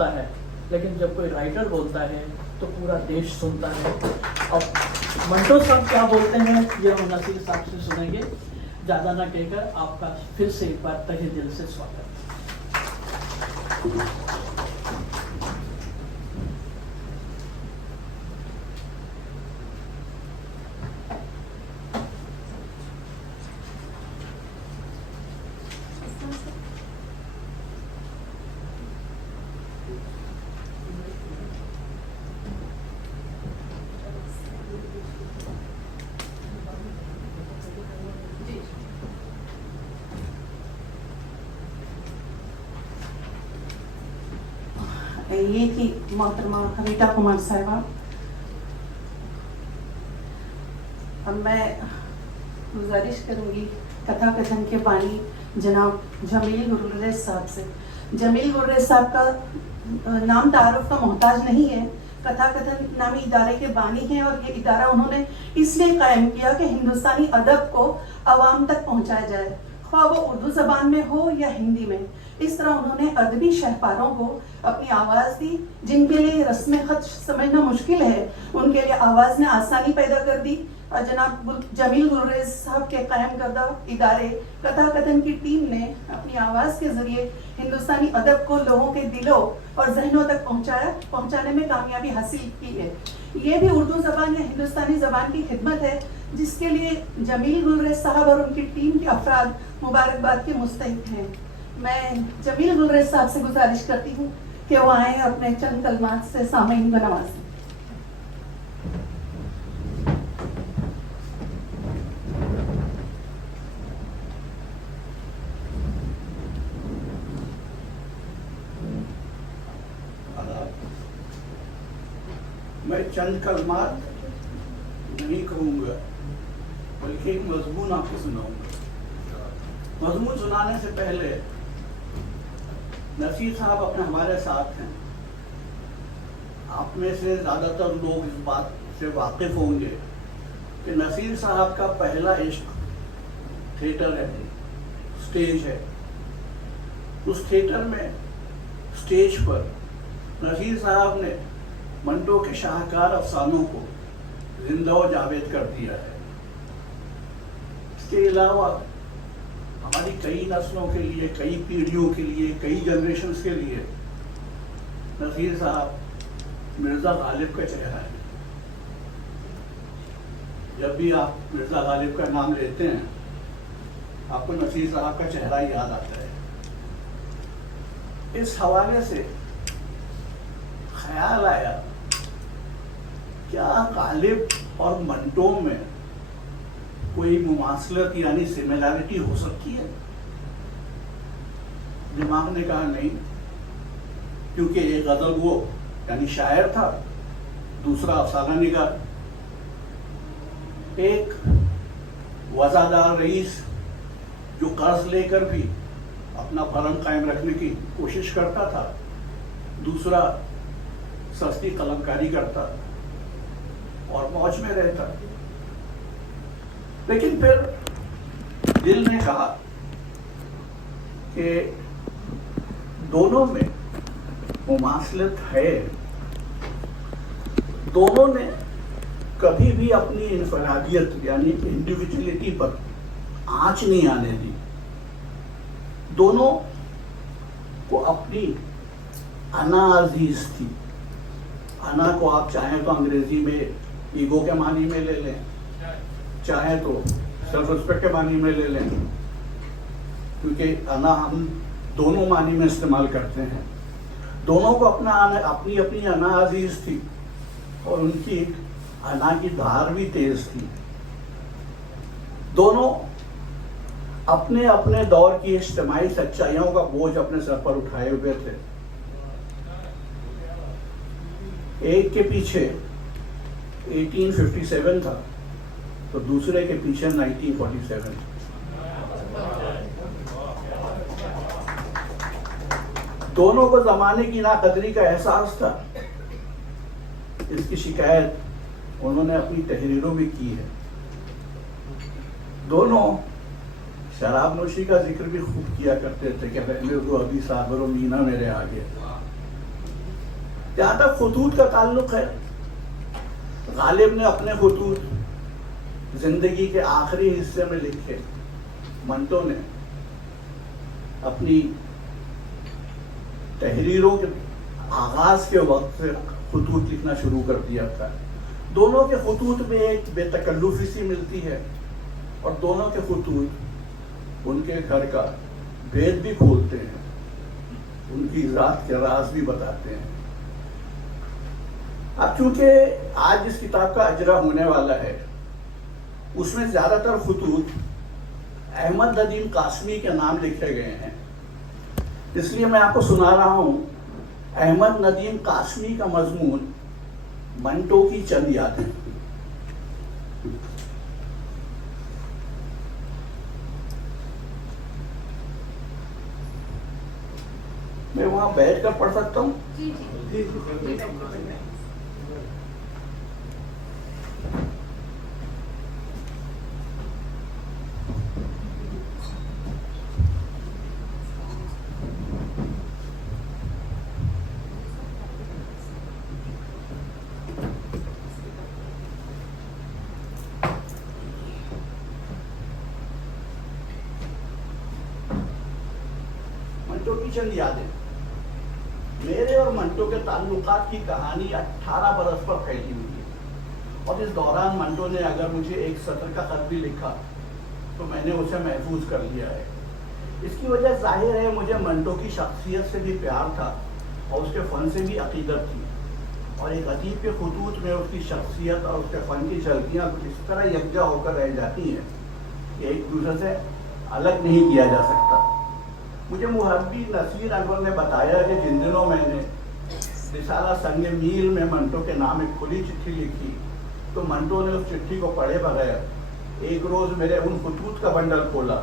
سنتا ہے، لیکن جب کوئی رائٹر بولتا ہے تو پورا دیش سنتا ہے. اور منٹو صاحب کیا بولتے ہیں یہ ہم نصیر صاحب سے سنیں گے. زیادہ نہ کہہ کر آپ کا پھر سے ایک بار تہہ دل سے سواگت. یہ تھی محترمہ ریٹا کمار صاحبہ. اب میں گزارش کروں گی کتھا کتھن کے بانی جناب جمیل گرریز صاحب سے. جمیل گرریز صاحب کا نام تعارف کا محتاج نہیں ہے. کتھا کتھن نامی ادارے کے بانی ہیں اور یہ ادارہ انہوں نے اس لیے قائم کیا کہ ہندوستانی ادب کو عوام تک پہنچایا جائے، خواہ وہ اردو زبان میں ہو یا ہندی میں. اس طرح انہوں نے ادبی شہپاروں کو اپنی آواز دی. جن کے لیے رسم خط سمجھنا مشکل ہے ان کے لیے آواز میں آسانی پیدا کر دی. اور جناب جمیل گرریز صاحب کے قائم کردہ ادارے کتھا کتھن کی ٹیم نے اپنی آواز کے ذریعے ہندوستانی ادب کو لوگوں کے دلوں اور ذہنوں تک پہنچانے میں کامیابی حاصل کی ہے. یہ بھی اردو زبان یا ہندوستانی زبان کی خدمت ہے جس کے لیے جمیل گرریز صاحب اور ان کی ٹیم کے افراد مبارکباد کے مستحق ہیں. میں جمیل گرریز صاحب سے گزارش کرتی ہوں کہ وہ آئیں اپنے چند کلمات سے سامعین کو نوازیں. میں چند کلمات نہیں کہوں گا بلکہ ایک مضمون آپ کو سناؤں گا. مضمون سنانے سے پہلے نصیر صاحب اپنے ہمارے ساتھ ہیں. آپ میں سے زیادہ تر لوگ اس بات سے واقف ہوں گے کہ نصیر صاحب کا پہلا عشق تھیٹر ہے، اسٹیج ہے. اس تھیٹر میں اسٹیج پر نصیر صاحب نے منٹو کے شاہکار افسانوں کو زندہ و جاوید کر دیا ہے. اس کے علاوہ ہماری کئی نسلوں کے لیے، کئی پیڑھیوں کے لیے، کئی جنریشنز کے لیے نصیر صاحب مرزا غالب کا چہرہ ہے. جب بھی آپ مرزا غالب کا نام لیتے ہیں آپ کو نصیر صاحب کا چہرہ یاد آتا ہے. اس حوالے سے خیال آیا کیا غالب اور منٹو میں کوئی مماثلت یعنی سملیرٹی ہو سکتی ہے؟ دماغ نے کہا نہیں، کیونکہ ایک غزل وہ یعنی شاعر تھا، دوسرا افسانہ نگار. ایک وزادار رئیس جو قرض لے کر بھی اپنا بھرم قائم رکھنے کی کوشش کرتا تھا، دوسرا سستی قلمکاری کرتا اور موج میں رہتا. لیکن پھر دل نے کہا کہ دونوں میں مماثلت ہے. دونوں نے کبھی بھی اپنی انفرادیت یعنی انڈیویجولیٹی پر آنچ نہیں آنے دی. دونوں کو اپنی انا عزیز تھی. انا کو آپ چاہیں تو انگریزی میں ایگو کے معنی میں لے لیں، چاہیں تو سیلف ریسپیکٹ کے معنی میں لے لیں، کیونکہ انا ہم دونوں معنی میں استعمال کرتے ہیں. دونوں کو اپنی اپنی انا عزیز تھی اور ان کی انا کی دھار بھی تیز تھی. دونوں اپنے اپنے دور کی اجتماعی سچائیوں کا بوجھ اپنے سر پر اٹھائے ہوئے تھے. ایک کے پیچھے 1857 تھا تو دوسرے کے پیچھے 1947. دونوں کو زمانے کی ناقدری کا احساس تھا. اس کی شکایت انہوں نے اپنی تحریروں میں کی ہے. دونوں شراب نوشی کا ذکر بھی خوب کیا کرتے تھے کہ رہنے دو ابھی صابر و مینا میرے آگے. جہاں تک خطوط کا تعلق ہے، غالب نے اپنے خطوط زندگی کے آخری حصے میں لکھے. منٹو نے اپنی تحریروں کے آغاز کے وقت سے خطوط لکھنا شروع کر دیا تھا. دونوں کے خطوط میں ایک بے تکلفی سی ملتی ہے، اور دونوں کے خطوط ان کے گھر کا بھید بھی کھولتے ہیں، ان کی ذات کے راز بھی بتاتے ہیں. اب چونکہ آج جس کتاب کا اجرا ہونے والا ہے اس میں زیادہ تر خطوط احمد ندیم قاسمی کے نام لکھے گئے ہیں، اس لیے میں آپ کو سنا رہا ہوں احمد ندیم قاسمی کا مضمون منٹو کی چند یادیں. میں وہاں بیٹھ کر پڑھ سکتا ہوں؟ منٹو کی چند یادیں. میرے اور منٹو کے تعلقات کی کہانی 18 برس پر پھیلی ہوئی ہے، اور اس دوران منٹو نے اگر مجھے ایک سطر کا خط بھی لکھا تو میں نے اسے محفوظ کر لیا ہے. اس کی وجہ ظاہر ہے مجھے منٹو کی شخصیت سے بھی پیار تھا اور اس کے فن سے بھی عقیدت تھی، اور ایک ادیب کے خطوط میں اس کی شخصیت اور اس کے فن کی جھلکیاں اس طرح یکجا ہو کر رہ جاتی ہیں کہ ایک دوسرے سے الگ نہیں کیا جا سکتا. مجھے محبی نصیر انور نے بتایا کہ جن دنوں میں نے رسالہ سنگ میل میں منٹو کے نام ایک کھلی چٹھی لکھی تو منٹو نے اس چٹھی کو پڑھے بغیر ایک روز میرے ان خطوط کا بنڈل کھولا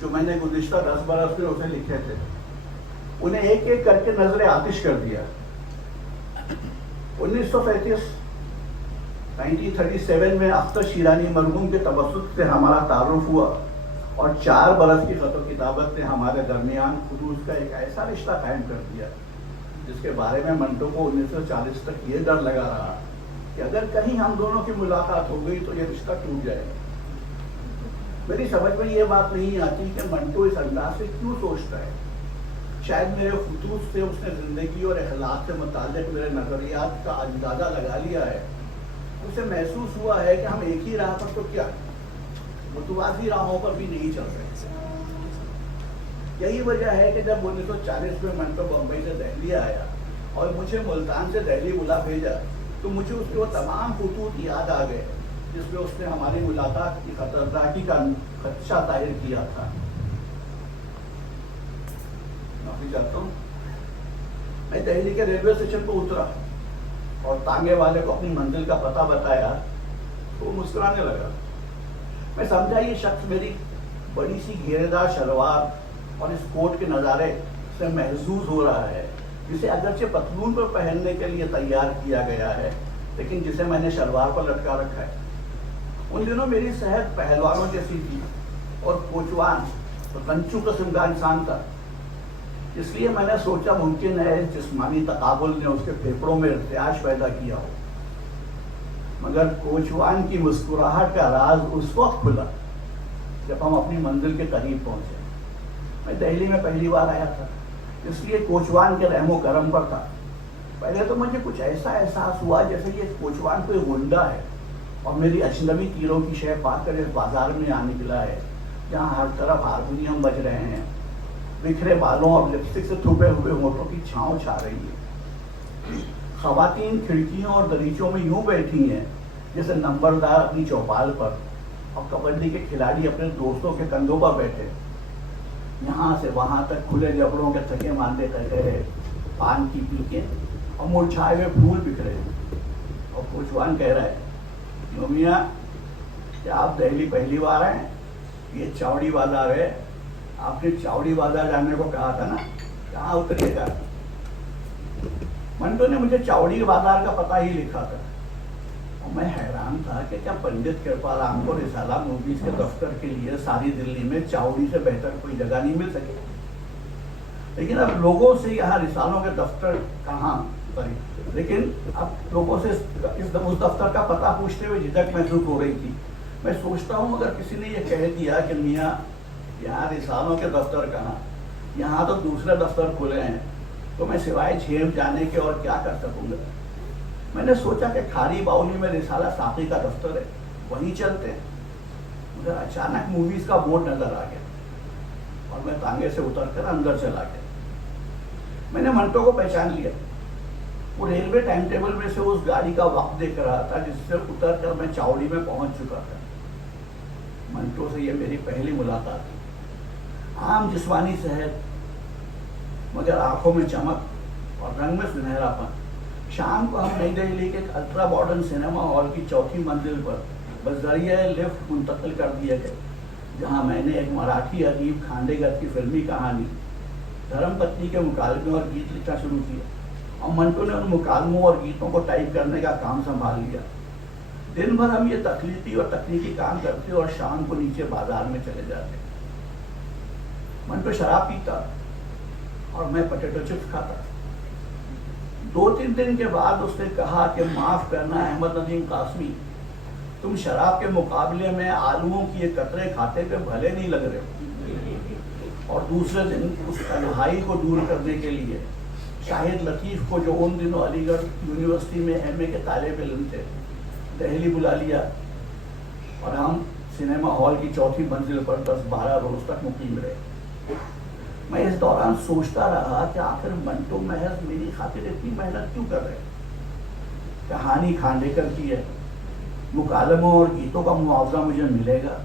جو میں نے گزشتہ 10 برس میں اسے لکھے تھے. انہیں ایک ایک کر کے نظر آتش کر دیا. 1937 میں اختر شیرانی مرحوم کے تبسط سے ہمارا تعارف ہوا، اور 4 برس کی خط و کتابت نے ہمارے درمیان خلوص کا ایک ایسا رشتہ قائم کر دیا جس کے بارے میں منٹو کو 1940 تک یہ ڈر لگا رہا کہ اگر کہیں ہم دونوں کی ملاقات ہو گئی تو یہ رشتہ ٹوٹ جائے گا. میری سمجھ میں یہ بات نہیں آتی کہ منٹو اس انداز سے کیوں سوچتا ہے. شاید میرے خطوط سے اس نے زندگی اور اخلاق سے متعلق میرے نظریات کا اندازہ لگا لیا ہے. اسے محسوس ہوا ہے کہ ہم ایک ہی راہ پر تو کیا متوازی راہوں پر بھی نہیں چل رہے. یہی وجہ ہے کہ جب 1940 میں منٹو بمبئی سے دہلی آیا اور مجھے ملتان سے دہلی بلا بھیجا تو مجھے اس کے وہ تمام خطوط یاد آ گئے جس میں اس نے ہماری ملاقات کی خطرناکی کا خدشہ ظاہر کیا تھا. معافی چاہتا ہوں. میں دہلی کے ریلوے اسٹیشن پر اترا اور تانگے والے کو اپنی منزل کا پتہ بتایا تو وہ مسکرانے لگا. میں سمجھا یہ شخص میری بڑی سی گھیرے دار شلوار اور اس کوٹ کے نظارے سے محظوظ ہو رہا ہے جسے اگرچہ پتلون پر پہننے کے لیے تیار کیا گیا ہے لیکن جسے میں نے شلوار پر لٹکا رکھا ہے. ان دنوں میری صحت پہلوانوں جیسی تھی اور کوچوان رنچو قسم کا انسان تھا، اس لیے میں نے سوچا ممکن ہے جسمانی تقابل نے اس کے پھیپھڑوں میں ارتعاش پیدا کیا ہو. مگر کوچوان کی مسکراہٹ کا راز اس وقت کھلا جب ہم اپنی منزل کے قریب پہنچے. میں دہلی میں پہلی بار آیا تھا اس لیے کوچوان کے رحم و کرم پر تھا. پہلے تو مجھے کچھ ایسا احساس ہوا جیسے کہ کوچوان کوئی غنڈہ ہے اور میری اجنبی تیروں کی شے پا کر اس بازار میں آ نکلا ہے جہاں ہر طرف ہارمونیم بج رہے ہیں، بکھرے بالوں اور لپسٹک سے تھوپے ہوئے ہونٹوں کی چھاؤں چھا رہی ہے. خواتین کھڑکیوں اور دریچوں میں یوں بیٹھی ہیں جیسے نمبردار اپنی چوپال پر اور کبڈی کے کھلاڑی اپنے دوستوں کے کندھوں پر بیٹھے. یہاں سے وہاں تک کھلے جبڑوں کے تھکے ماندے قطرے، پان کی پیکیں اور مرجھائے ہوئے پھول بکھرے. اور کوچوان کہہ رہا ہے کیوں میاں کیا آپ دہلی پہلی بار آئے؟ یہ چاوڑی بازار ہے، آپ نے چاوڑی بازار جانے کو کہا تھا نا، کہاں اتریے گا؟ منٹو نے مجھے چاوڑی بازار کا پتہ ہی لکھا تھا اور میں حیران تھا کہ کیا پنڈت کرپا رام کو رسالہ موویز کے دفتر کے لیے ساری دلی میں چاوڑی سے بہتر کوئی جگہ نہیں مل سکے. لیکن اب لوگوں سے یہاں رسالوں کے دفتر کہاں، لیکن اب لوگوں سے اس دفتر کا پتہ پوچھتے ہوئے جھجک محسوس ہو رہی تھی. میں سوچتا ہوں اگر کسی نے یہ کہہ دیا کہ میاں یہاں رسالوں کے دفتر کہاں، یہاں تو دوسرے دفتر کھلے ہیں، تو میں سوائے جھیب جانے کے اور کیا کر سکوں گا. میں نے سوچا کہ کھاری باؤلی میں رسالہ ساقی کا دفتر ہے، وہیں چلتے ہیں. مگر اچانک موویز کا بورڈ نظر آ گیا اور میں تانگے سے اتر کر اندر چلا گیا. میں نے منٹو کو پہچان لیا. وہ ریلوے ٹائم ٹیبل میں سے اس گاڑی کا وقت دیکھ رہا تھا جس سے اتر کر میں چاوڑی میں پہنچ چکا تھا. منٹو سے یہ میری پہلی ملاقات تھی. عام جسمانی صحت مگر آنکھوں میں چمک اور رنگ میں سنہرا پن. شام کو ہم نئی دہلی کے ایک الٹرا ماڈرن سنیما ہال کی چوتھی منزل پر بذریعہ لفٹ منتقل کر دیے گئے، جہاں میں نے ایک مراٹھی ادیب کھانڈیگر کی فلمی کہانی دھرم پتنی کے مکالمے اور گیت لکھنا شروع کیا، اور منٹو نے ان مکالموں اور گیتوں کو ٹائپ کرنے کا کام سنبھال لیا. دن بھر ہم یہ تخلیقی اور تکنیکی کام کرتے اور شام کو نیچے بازار میں چلے جاتے. منٹو شراب پیتا اور میں پوٹیٹو چپس کھاتا. 2-3 دن کے بعد اس نے کہا کہ معاف کرنا احمد ندیم قاسمی، تم شراب کے مقابلے میں آلووں کی یہ قطرے کھاتے ہوئے بھلے نہیں لگ رہے. اور دوسرے دن اس تنہائی کو دور کرنے کے لیے شاہد لطیف کو، جو ان دنوں علی گڑھ یونیورسٹی میں ایم اے کے طالب علم تھے، دہلی بلا لیا اور ہم سنیما ہال کی چوتھی منزل پر 10-12 روز تک مقیم رہے. میں اس دوران سوچتا رہا کہ آخر منٹو محض میری خاطر اتنی محنت کیوں کر رہے. کہانی کھانڈیکر کی ہے، مکالموں اور گیتوں کا معاوضہ مجھے ملے گا،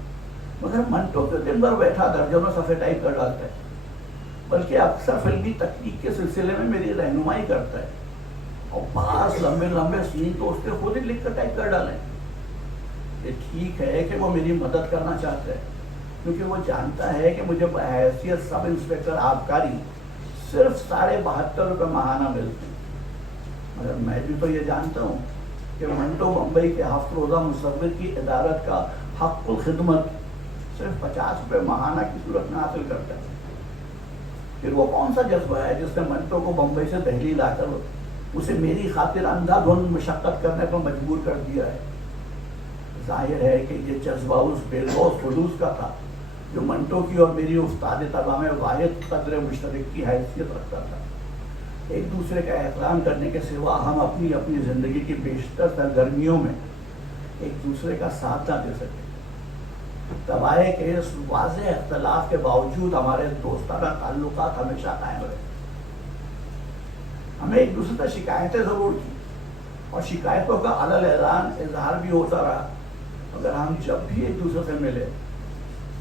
مگر منٹو کے دن بھر بیٹھا درجنوں صفحے ٹائپ کر ڈالتا ہے، بلکہ اکثر فلمی تکنیک کے سلسلے میں میری رہنمائی کرتا ہے، اور بعض لمبے لمبے سین تو اس نے خود ہی لکھ کر ٹائپ کر ڈالے. یہ ٹھیک ہے کہ وہ میری مدد کرنا چاہتا ہے، کیونکہ وہ جانتا ہے کہ مجھے بحیثیت سب انسپکٹر آبکاری صرف 72.5 روپے ماہانہ ملتے ہیں. مگر میں بھی تو یہ جانتا ہوں کہ منٹو بمبئی کے 7 روزہ مصور کی ادارت کا حق الخدمت صرف 50 روپے ماہانہ کی صورت میں حاصل کرتا ہے. پھر وہ کون سا جذبہ ہے جس نے منٹو کو بمبئی سے دہلی لا کر اسے میری خاطر اندھا دھند مشقت کرنے پر مجبور کر دیا ہے. ظاہر ہے کہ یہ جذبہ اس بے لوث خلوص کا تھا جو منٹو کی اور میری استاد طبع میں واحد قدر مشترک کی حیثیت رکھتا تھا. ایک دوسرے کا احترام کرنے کے سوا ہم اپنی اپنی زندگی کی بیشتر سرگرمیوں میں ایک دوسرے کا ساتھ نہ دے سکے. دبائے کہ اس واضح اختلاف کے باوجود ہمارے دوستانہ تعلقات ہمیشہ قائم رہے. ہمیں ایک دوسرے سے شکایتیں ضرور کی اور شکایتوں کا علل اعلان اظہار بھی ہوتا رہا، مگر ہم جب بھی ایک دوسرے سے ملے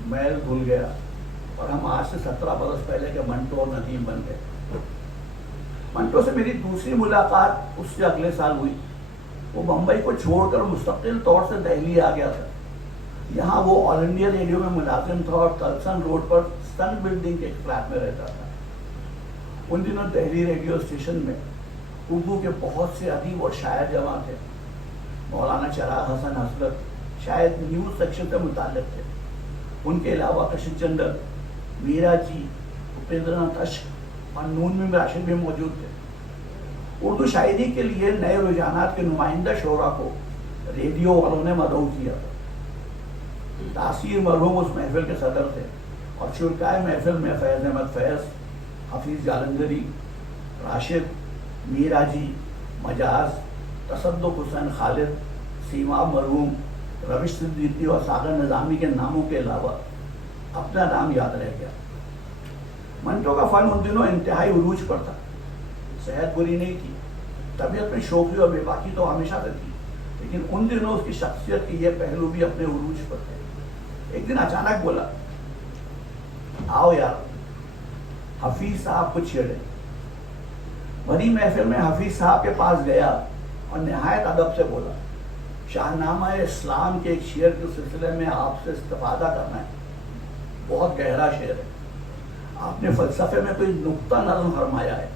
میل بھول گیا اور ہم آج سے 17 برس پہلے کے منٹو اور ندیم بن گئے. منٹو سے میری دوسری ملاقات اس سے اگلے سال ہوئی. وہ بمبئی کو چھوڑ کر مستقل طور سے دہلی آ گیا تھا. یہاں وہ آل انڈیا ریڈیو میں ملازم تھا اور تلسن روڈ پر سن بلڈنگ کے ایک فلیٹ میں رہتا تھا. ان دنوں دہلی ریڈیو اسٹیشن میں اردو کے بہت سے ادیب اور شاعر جمع تھے. مولانا چراغ حسن حسرت شاید نیوز سیکشن سے متعلق تھے. ان کے علاوہ کشن چندر، میرا جی، اپیندر ناتھ اشک اور نون میں راشد بھی موجود تھے. اردو شاعری کے لیے نئے رجحانات کے نمائندہ شعراء کو ریڈیو والوں نے مدعو کیا تھا. تاثیر مرحوم اس محفل کے صدر تھے اور شرکائے محفل میں فیض احمد فیض، حفیظ جالندھری، راشد، میرا جی، مجاز، تصدق حسین خالد، سیما مرحوم، روش صدیقی اور ساگر نظامی کے ناموں کے علاوہ اپنا نام یاد رہ گیا. منٹو کا فن ان دنوں انتہائی عروج پر تھا. صحت بری نہیں تھی، طبیعت میں شوخی اور بے باکی تو ہمیشہ سے تھی، لیکن ان دنوں اس کی شخصیت کے یہ پہلو بھی اپنے عروج پر تھے. ایک دن اچانک بولا، آؤ یار حفیظ صاحب کو چھیڑے. بڑی محفل میں حفیظ صاحب کے پاس گیا اور نہایت ادب سے بولا، شاہ نامہ اسلام کے ایک شعر کے سلسلے میں آپ سے استفادہ کرنا ہے. بہت گہرا شعر ہے، آپ نے فلسفے میں کوئی نقطہ نظم فرمایا ہے.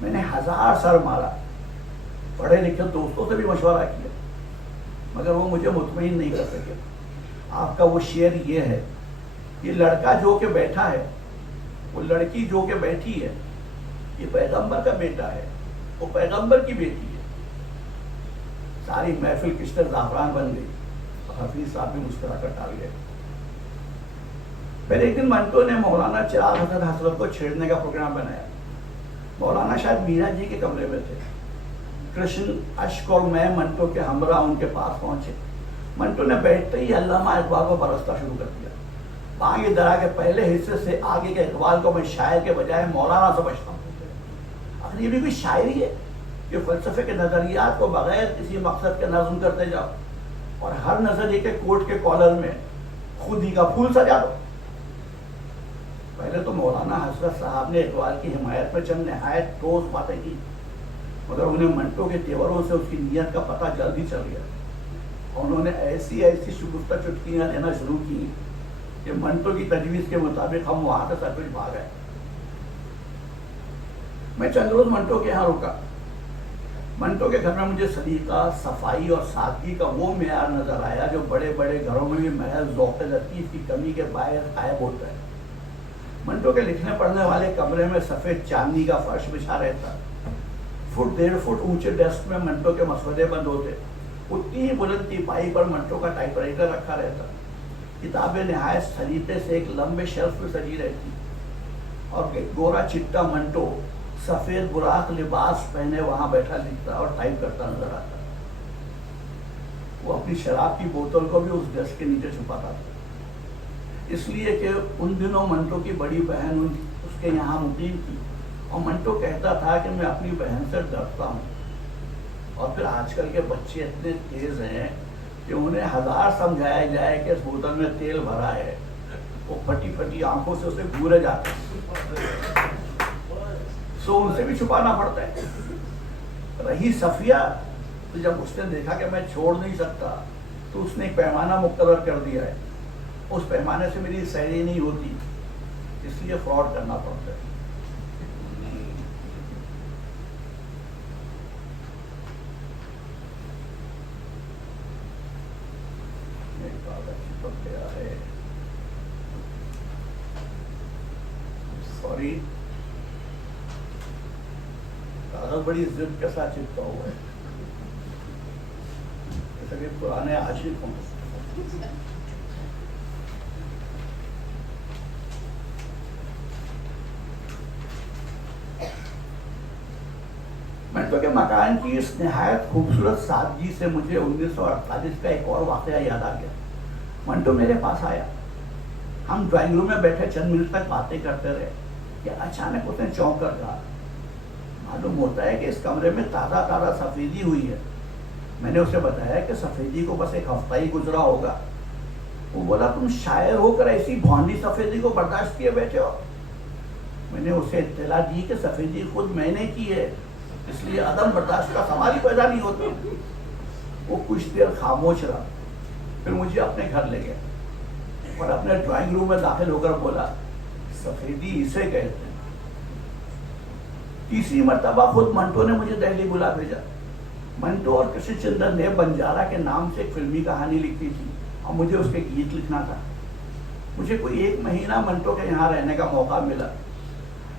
میں نے 1000 سر مارا، پڑھے لکھے دوستوں سے بھی مشورہ کیا، مگر وہ مجھے مطمئن نہیں کر سکے. آپ کا وہ شعر یہ ہے، یہ لڑکا جو کہ بیٹھا ہے وہ لڑکی جو کہ بیٹھی ہے یہ پیغمبر کا بیٹا ہے, وہ پیغمبر کی بیٹی ہے. ساری محفل کشتے زعفران بن گئی اور حفیظ صاحب بھی مسکرا کر ٹال گئے. پھر ایک دن منٹو نے مولانا چراغ حسرت کو چھیڑنے کا پروگرام بنایا. مولانا شاید میرا جی کے کمرے میں تھے. کرشن اشک اور میں منٹو کے ہمراہ ان کے پاس پہنچے. منٹو نے بیٹھتے ہی علامہ اقبال کو برستا شروع کر دیا. بانگی درا کے پہلے حصے سے آگے کے اقبال کو میں شاعر کے بجائے مولانا سمجھتا ہوں. آخر یہ بھی کوئی شاعری ہے کہ فلسفے کے نظریات کو بغیر کسی مقصد کے نظم کرتے جاؤ اور ہر نظریے کے کوٹ کے کالر میں خود ہی کا پھول سجا دو. پہلے تو مولانا حسرت صاحب نے اقبال کی حمایت میں چند نہایت ٹھوس باتیں کی, مگر انہیں منٹو کے تیوروں سے اس کی نیت کا پتہ جلد ہی چل گیا. انہوں نے ایسی شگفتہ چٹکیاں دینا شروع کی کہ منٹو کی تجویز کے مطابق ہم وہاں سے سب کچھ بھاگ گئے. میں چند روز منٹو کے یہاں رکا. منٹو کے گھر میں مجھے سلیقہ, صفائی اور سادگی کا وہ معیار نظر آیا جو بڑے بڑے گھروں میں بھی محض ذوق لطیف کی کمی کے باعث غائب ہوتا ہے. منٹو کے لکھنے پڑھنے والے کمرے میں سفید چاندنی کا فرش بچھا رہتا. 1.5 فٹ اونچے ڈیسک میں منٹو کے مسودے بند ہوتے. اتنی ہی بلند تیپائی پر منٹو کا ٹائپ رائٹر رکھا رہتا. کتابیں نہایت سلیقے سے ایک لمبے شیلف میں سجی رہتی اور ایک گورا چٹا منٹو سفید براق لباس پہنے وہاں بیٹھا لکھتا اور ٹائپ کرتا نظر آتا. وہ اپنی شراب کی بوتل کو بھی اس ڈیسک کے نیچے چھپاتا تھا, اس لیے کہ ان دنوں منٹو کی بڑی بہن اس کے یہاں مقیم تھی اور منٹو کہتا تھا کہ میں اپنی بہن سے ڈرتا ہوں. اور پھر آج کل کے بچے اتنے تیز ہیں کہ انہیں 1000 سمجھایا جائے کہ اس بوتل میں تیل بھرا ہے, وہ پھٹی پھٹی آنکھوں سے اسے گھورے جاتے ہیں. سو ان سے بھی چھپانا پڑتا ہے. رہی صفیہ, تو جب اس نے دیکھا کہ میں چھوڑ نہیں سکتا تو اس نے ایک پیمانہ مقرر کر دیا ہے. اس پیمانے سے میری سیری نہیں ہوتی, اس لیے فراڈ کرنا پڑتا ہے. سوری, کاغذ بڑی ضد کے ساتھ چپکا ہوا ہے, جیسے کہ پرانے عاشق ہوں. منٹو کے مکان کی اس نہایت خوبصورت سادگی سے مجھے 1948 کا ایک اور واقعہ یاد آ گیا. منٹو میرے پاس آیا. ہم ڈرائنگ روم میں بیٹھے چند منٹ تک باتیں کرتے رہے کہ اچانک اس نے چونک کر کہا, معلوم ہوتا ہے کہ اس کمرے میں تازہ تازہ سفیدی ہوئی ہے. میں نے اسے بتایا کہ سفیدی کو بس ایک ہفتہ ہی گزرا ہوگا. وہ بولا, تم شاعر ہو کر ایسی بھونڈی سفیدی کو برداشت کیے بیٹھے ہو. میں نے اسے اطلاع دی کہ سفیدی خود میں نے کی ہے, اس لیے عدم برداشت کا سوال ہی پیدا نہیں ہوتا. وہ کچھ دیر خاموش رہا, پھر مجھے اپنے گھر لے گیا اور اپنے ڈرائنگ روم میں داخل ہو کر بولا, سفیدی اسے کہتے ہیں. تیسری مرتبہ خود منٹو نے مجھے دہلی بلا بھیجا. منٹو اور کرشن چندر نے بنجارا کے نام سے ایک فلمی کہانی لکھی تھی اور مجھے اس کے گیت لکھنا تھا. مجھے کوئی 1 مہینہ منٹو کے یہاں رہنے کا موقع ملا.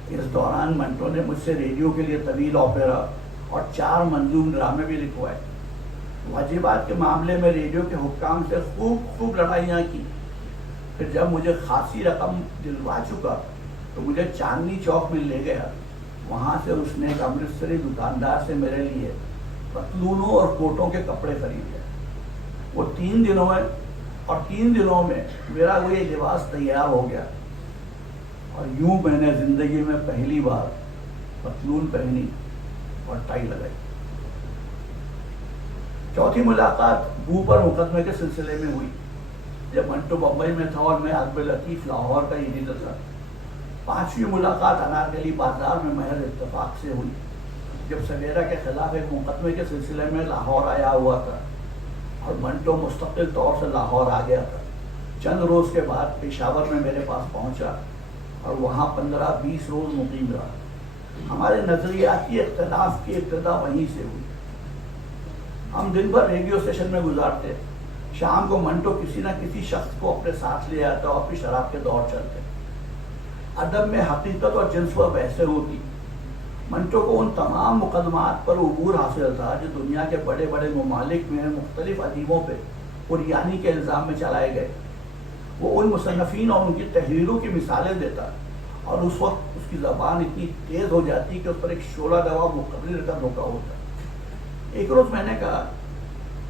اس دوران منٹو نے مجھ سے ریڈیو کے لیے طویل اوپیرا اور 4 منظوم ڈرامے بھی لکھوائے. واجبات کے معاملے میں ریڈیو کے حکام سے خوب لڑائیاں کی. پھر جب مجھے خاصی رقم دلوا چکا تو مجھے چاندنی چوک میں لے گیا. وہاں سے اس نے ایک امرتسری دکاندار سے میرے لیے پتلونوں اور کوٹوں کے کپڑے خریدے. وہ 3 دنوں میں میرا وہ یہ لباس تیار ہو گیا اور یوں میں نے زندگی میں پہلی بار پتلون پہنی اور ٹائی لگائی. چوتھی ملاقات بو پر مقدمے کے سلسلے میں ہوئی جب منٹو بمبئی میں تھا اور میں اکبر لطیف لاہور کا ایڈیٹر تھا. 5ویں ملاقات انارکلی بازار میں محض اتفاق سے ہوئی جب سویرا کے خلاف ایک مقدمے کے سلسلے میں لاہور آیا ہوا تھا اور منٹو مستقل طور سے لاہور آ گیا تھا. چند روز کے بعد پشاور میں میرے پاس پہنچا اور وہاں 15-20 روز مقیم رہا. ہمارے نظریاتی اختلاف کی ابتدا وہیں سے ہوئی. ہم دن بھر ریڈیو اسٹیشن میں گزارتے. شام کو منٹو کسی نہ کسی شخص کو اپنے ساتھ لے آتا اور پھر شراب کے دور چلتے. ادب میں حقیقت اور جنس پر بحثیں ہوتی. منٹو کو ان تمام مقدمات پر عبور حاصل تھا جو دنیا کے بڑے بڑے ممالک میں مختلف ادیبوں پہ عریانی کے الزام میں چلائے گئے. وہ ان مصنفین اور ان کی تحریروں کی مثالیں دیتا اور اس وقت اس کی زبان اتنی تیز ہو جاتی کہ اس پر ایک شعلہ دوا مقرر کا دھوکہ ہوتا. ایک روز میں نے کہا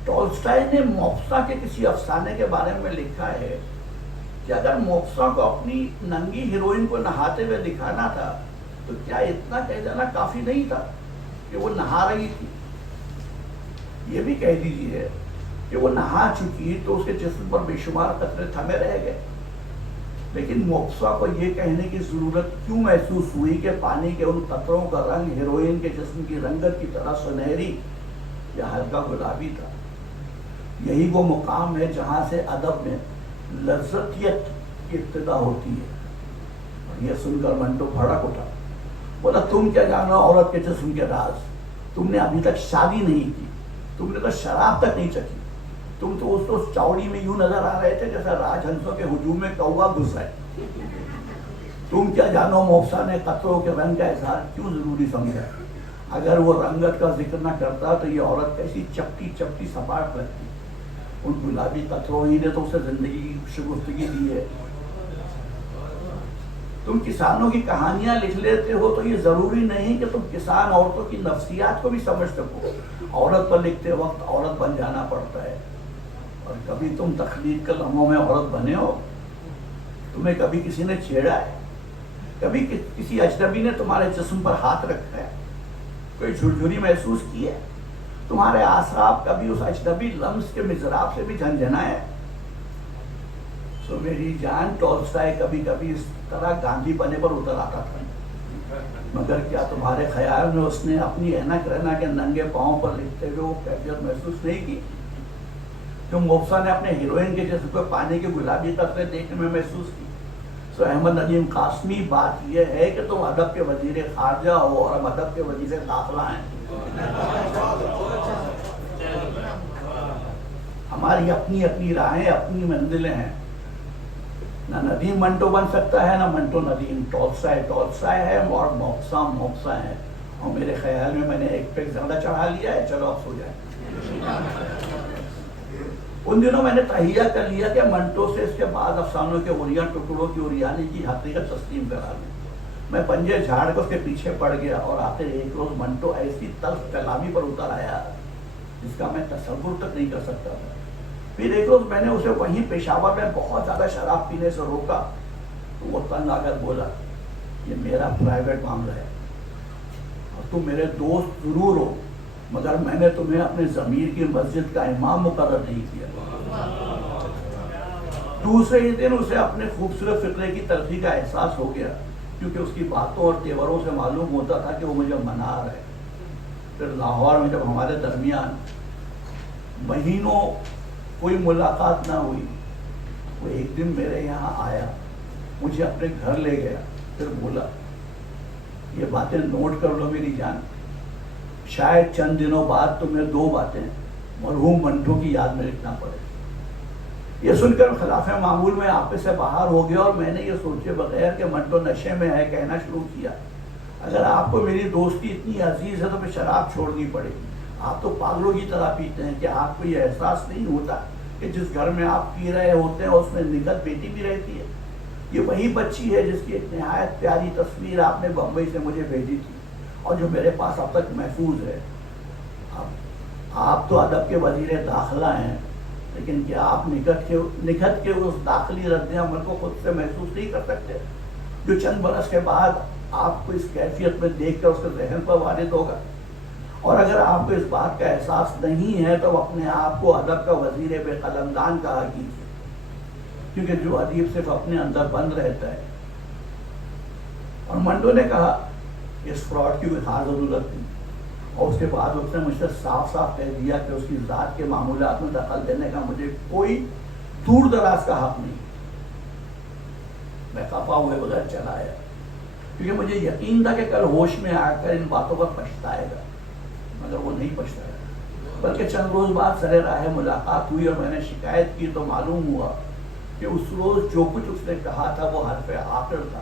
ٹولسٹائی نے موفسا کے کسی افسانے کے بارے میں لکھا ہے کہ اگر موفسا کو اپنی ننگی ہیروئن کو نہاتے ہوئے دکھانا تھا تو کیا اتنا کہہ دینا کافی نہیں تھا کہ وہ نہا رہی تھی. یہ بھی کہہ دیجیے کہ وہ نہا چکی تو اس کے جسم پر بے شمار قطرے تھمے رہ گئے. لیکن موفسا کو یہ کہنے کی ضرورت کیوں محسوس ہوئی کہ پانی کے ان قطروں کا رنگ ہیروئن کے جسم کی رنگت کی طرح سنہری یا ہلکا گلابی تھا. یہی وہ مقام ہے جہاں سے ادب میں لذتیت کی ابتدا ہوتی ہے. اور یہ سن کر منٹو بھڑک اٹھا. بولا تم کیا جانو عورت کے جسم کے راز. تم نے ابھی تک شادی نہیں کی, تم نے تو شراب تک نہیں چکھی. تم تو اس چاوڑی میں یوں نظر آ رہے تھے جیسے راج ہنسوں کے ہجوم میں کوا گھس رہے. تم کیا جانو موفسا نے قطروں کے رنگ کا اظہار کیوں ضروری سمجھا. اگر وہ رنگت کا ذکر نہ کرتا تو یہ عورت کیسی چپٹی چپٹی سپاٹ لگتی. ان گلابی قطروں ہی نے تو اسے زندگی کی شگفتگی دی ہے. تم کسانوں کی کہانیاں لکھ لیتے ہو تو یہ ضروری نہیں کہ تم کسان عورتوں کی نفسیات کو بھی سمجھ سکو. عورت پر لکھتے وقت عورت بن جانا پڑتا ہے. اور کبھی تم تخلیق کے لمحوں میں عورت بنے ہو. تمہیں کبھی کسی نے چھیڑا ہے, کبھی کسی اجنبی نے تمہارے جسم پر ہاتھ رکھا ہے, کوئی جھرجھری محسوس کی ہے. تمہارے اعصاب کبھی اس اجنبی لمس کے مضراب سے بھی جھنجھنائے. سو میری جان ٹولسٹائی کبھی کبھی اس طرح گاندھی پنے پر اتر آتا تھا. مگر کیا تمہارے خیال میں اس نے اپنی اینک رہنا کے ننگے پاؤں پر لکھتے ہوئے وہ کیفیت محسوس نہیں کی جو موفسا نے اپنے ہیروئن کے جسم کو پانی کے گلابی قطرے دیکھنے میں محسوس کی. سو احمد ندیم قاسمی, بات یہ ہے کہ تم ادب کے وزیر خارجہ ہو اور ہم ادب کے وزیر داخلہ ہیں. ہماری اپنی اپنی راہیں, اپنی منزلیں ہیں. نہ ندیم منٹو بن سکتا ہے, نہ منٹو ندیم. ٹولسٹائی ہے اور موفسا ہے. اور میرے خیال میں نے ایک پیک زیادہ چڑھا لیا ہے. چلو اب سو جائیں. ان دنوں میں نے تہیہ کر لیا کہ منٹو سے اس کے بعد افسانوں کے عریاں ٹکڑوں کی عریانی کی حقیقت تسلیم کرا لوں. میں پنجے جھاڑ کر اس کے پیچھے پڑ گیا اور آخر ایک روز منٹو ایسی تلخ کلامی پر اتر آیا جس کا میں تصور تک نہیں کر سکتا تھا. پھر ایک روز میں نے اسے وہیں پشاور میں بہت زیادہ شراب پینے سے روکا تو وہ تنگ آ کر بولا یہ میرا پرائیویٹ معاملہ ہے اور تم میرے دوست ضرور ہو, مگر میں نے تمہیں اپنے ضمیر کی مسجد کا امام مقرر نہیں کیا. دوسرے ہی دن اسے اپنے خوبصورت فقرے کی تلخی کا احساس ہو گیا کیونکہ اس کی باتوں اور تیوروں سے معلوم ہوتا تھا کہ وہ مجھے منا رہا ہے. پھر لاہور میں جب ہمارے درمیان مہینوں کوئی ملاقات نہ ہوئی, وہ ایک دن میرے یہاں آیا, مجھے اپنے گھر لے گیا. پھر بولا یہ باتیں نوٹ کر لو میری جان, شاید چند دنوں بعد تمہیں 2 باتیں مرحوم منٹو کی یاد میں لکھنا پڑے. یہ سن کر خلاف معمول میں آپے سے باہر ہو گیا اور میں نے یہ سوچے بغیر کہ منٹو نشے میں ہے کہنا شروع کیا اگر آپ کو میری دوستی اتنی عزیز ہے تو پھر شراب چھوڑنی پڑے گی. آپ تو پاگلوں کی طرح پیتے ہیں. کہ آپ کو یہ احساس نہیں ہوتا کہ جس گھر میں آپ پی رہے ہوتے ہیں اس میں نگہت بیٹی بھی رہتی ہے. یہ وہی بچی ہے جس کی ایک نہایت پیاری تصویر آپ نے بمبئی سے مجھے بھیجی تھی اور جو میرے پاس اب تک محفوظ ہے. آپ تو ادب کے وزیر داخلہ ہیں, لیکن کیا آپ نکھت کے اس داخلی رد عمل کو خود سے محسوس نہیں کر سکتے جو چند برس کے بعد آپ کو اس کیفیت میں دیکھ کر اس کے ذہن پر وارد ہوگا؟ اور اگر آپ کو اس بات کا احساس نہیں ہے تو اپنے آپ کو ادب کا وزیر بے قلمدان کہا کیجیے, کیونکہ جو ادیب صرف اپنے اندر بند رہتا ہے. اور منٹو نے کہا اس فراڈ کی کوئی خاص ضرورت نہیں. اور اس کے بعد اس نے مجھ سے صاف صاف کہہ دیا کہ اس کی ذات کے معمولات میں دخل دینے کا مجھے کوئی دور دراز کا حق نہیں. میں خفا ہوئے بغیر چلا آیا کیونکہ مجھے یقین تھا کہ کل ہوش میں آ کر ان باتوں پر پچھتائے گا, مگر وہ نہیں پچھتایا. بلکہ چند روز بعد سر راہ ملاقات ہوئی اور میں نے شکایت کی تو معلوم ہوا کہ اس روز جو کچھ اس نے کہا تھا وہ حرف آخر تھا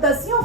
10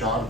4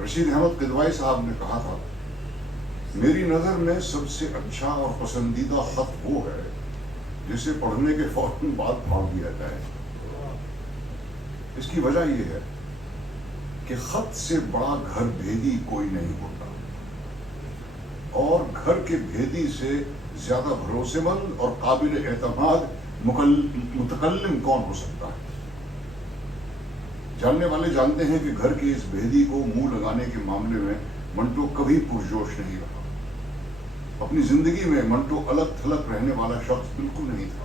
رشید احمد قدوائی صاحب نے کہا تھا میری نظر میں سب سے اچھا اور پسندیدہ خط وہ ہے جسے پڑھنے کے فوراً بعد پھاڑ دیا جائے. اس کی وجہ یہ ہے کہ خط سے بڑا گھر بھیدی کوئی نہیں ہوتا اور گھر کے بھیدی سے زیادہ بھروسے مند اور قابل اعتماد متکلم کون ہو سکتا ہے. جاننے والے جانتے ہیں کہ گھر کے اس بھیدی کو منہ لگانے کے معاملے میں منٹو کبھی پرجوش نہیں رہا. اپنی زندگی میں منٹو الگ تھلگ رہنے والا شخص بالکل نہیں تھا.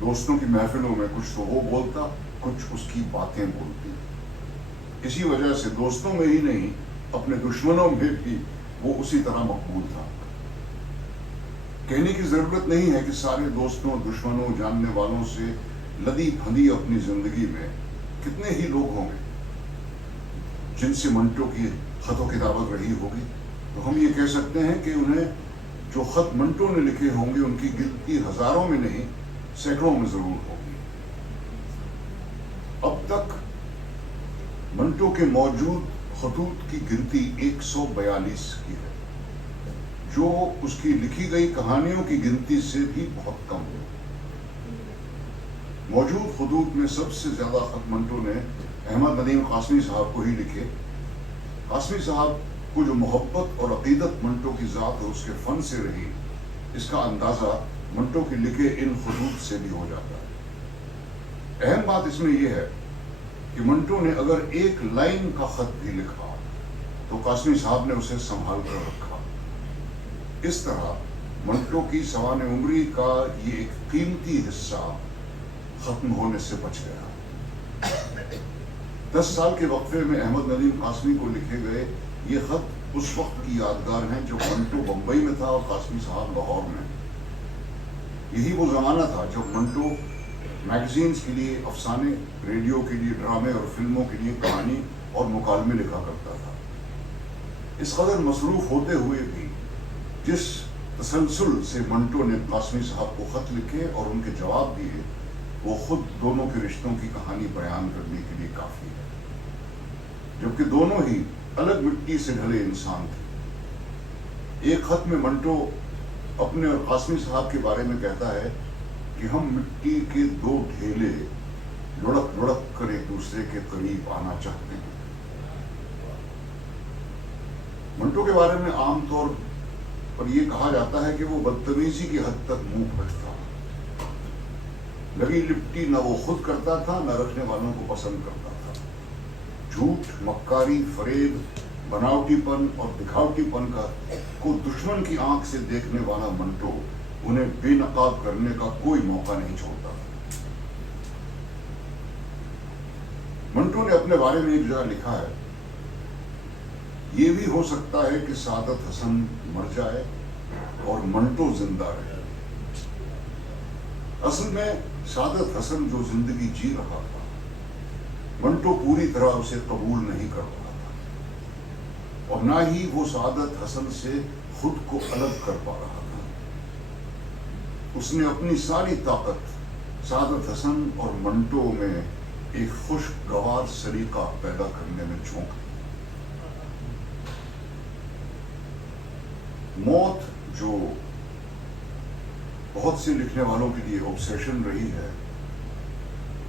دوستوں کی محفلوں میں کچھ تو وہ بولتا, کچھ اس کی باتیں بولتی. اسی وجہ سے دوستوں میں ہی نہیں اپنے دشمنوں میں بھی وہ اسی طرح مقبول تھا. کہنے کی ضرورت نہیں ہے کہ سارے دوستوں, دشمنوں, جاننے والوں سے لدی پھندی اپنی زندگی میں کتنے ہی لوگ ہوں گے جن سے منٹو کی خط و کتابت رہی ہوگی. تو ہم یہ کہہ سکتے ہیں کہ انہیں جو خط منٹو نے لکھے ہوں گے ان کی گنتی ہزاروں میں نہیں سینکڑوں میں ضرور ہوگی. اب تک منٹو کے موجود خطوط کی گنتی 142 کی ہے, جو اس کی لکھی گئی کہانیوں کی گنتی سے بھی بہت کم ہے. موجود خطوط میں سب سے زیادہ خط منٹو نے احمد ندیم قاسمی صاحب کو ہی لکھے. قاسمی صاحب کو جو محبت اور عقیدت منٹو کی ذات اور اس کے فن سے رہی, اس کا اندازہ منٹو کے لکھے ان خطوط سے بھی ہو جاتا ہے. اہم بات اس میں یہ ہے کہ منٹو نے اگر ایک لائن کا خط بھی لکھا تو قاسمی صاحب نے اسے سنبھال کر رکھا. اس طرح منٹو کی سوانح عمری کا یہ ایک قیمتی حصہ ختم ہونے سے بچ گیا. 10 سال کے وقفے میں احمد ندیم قاسمی کو لکھے گئے یہ خط اس وقت کی یادگار ہیں جب منٹو بمبئی میں تھا اور قاسمی صاحب لاہور میں. یہی وہ زمانہ تھا جب منٹو میگزینز کے لیے افسانے, ریڈیو کے لیے ڈرامے اور فلموں کے لیے کہانی اور مکالمے لکھا کرتا تھا. اس قدر مصروف ہوتے ہوئے بھی جس تسلسل سے منٹو نے قاسمی صاحب کو خط لکھے اور ان کے جواب دیے, وہ خود دونوں کے رشتوں کی کہانی بیان کرنے کے لیے کافی ہے. جبکہ دونوں ہی الگ مٹی سے ڈھلے انسان تھے. ایک خط میں منٹو اپنے اور قاسمی صاحب کے بارے میں کہتا ہے کہ ہم مٹی کے 2 ڈھیلے لڑک لڑک کر ایک دوسرے کے قریب آنا چاہتے ہیں. منٹو کے بارے میں عام طور پر یہ کہا جاتا ہے کہ وہ بدتمیزی کی حد تک منہ پھٹ تھا. لگی لپٹی نہ وہ خود کرتا تھا نہ رکھنے والوں کو پسند کرتا تھا. جھوٹ, مکاری, فریب, بناوٹی پن اور دکھاوٹی پن کو دشمن کی آنکھ سے دیکھنے والا منٹو انہیں بے نقاب کرنے کا کوئی موقع نہیں چھوڑتا. منٹو نے اپنے بارے میں ایک جگہ لکھا ہے, یہ بھی ہو سکتا ہے کہ سعادت حسن مر جائے اور منٹو زندہ رہے. اصل میں سعادت حسن جو زندگی جی رہا تھا, منٹو پوری طرح اسے قبول نہیں کر رہا تھا اور نہ ہی وہ سعادت حسن سے خود کو الگ کر پا رہا تھا. اس نے اپنی ساری طاقت سعادت حسن اور منٹو میں ایک خوشگوار سلیقہ پیدا کرنے میں جھونک دی. موت جو بہت سے لکھنے والوں کے لیے اوبسیشن رہی ہے,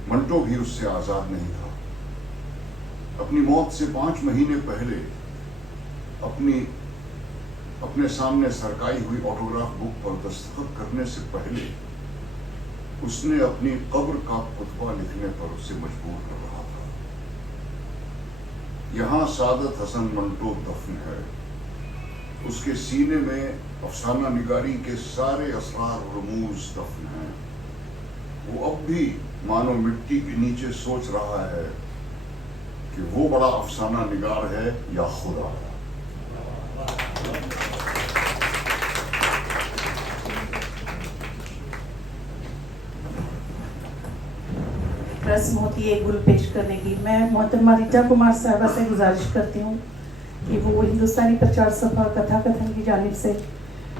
منٹو بھی اس سے آزاد نہیں تھا. اپنی موت سے 5 مہینے پہلے اپنے سامنے سرکائی ہوئی آٹوگراف بک پر دستخط کرنے سے پہلے اس نے اپنی قبر کا خطبہ لکھنے پر اسے مجبور کر رہا تھا. یہاں سعادت حسن منٹو دفن ہے. اس کے سینے میں افسانہ نگاری کے سارے اسرار و رموز دفن ہیں. وہ اب بھی مانو مٹی کے نیچے سوچ رہا ہے کہ وہ بڑا افسانہ نگار ہے یا خدا. رسم ہوتی ہے گل پیش کرنے کی. میں محترمہ ریٹا کمار صاحبہ سے گزارش کرتی ہوں کہ وہ ہندوستانی پرچار سبھا کتھا کتھن کی جانب سے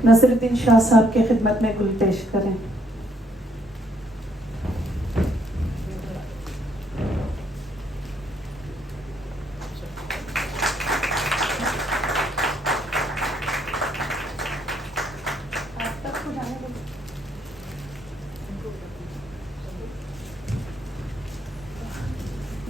نصر الدین شاہ صاحب کی خدمت میں گل پیش کریں.